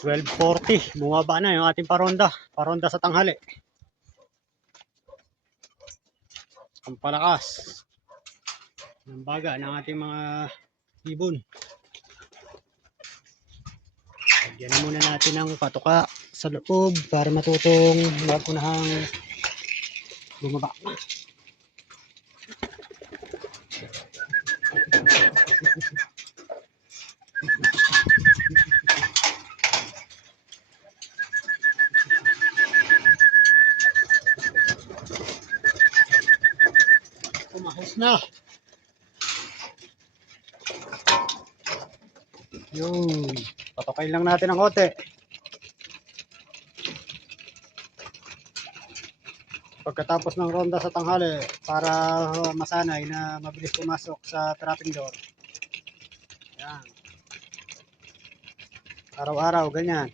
12:40, bumaba na yung ating paronda sa tanghali. Ang palakas ng baga ng ating mga ibon. Lagyan na muna natin ng patuka sa loob para matutong magunahang bumaba. Umahos na. Yun. Patukain lang natin ang konti. Pagkatapos ng ronda sa tanghali para masanay na mabilis pumasok sa trapping door. Yan. Araw-araw ganyan.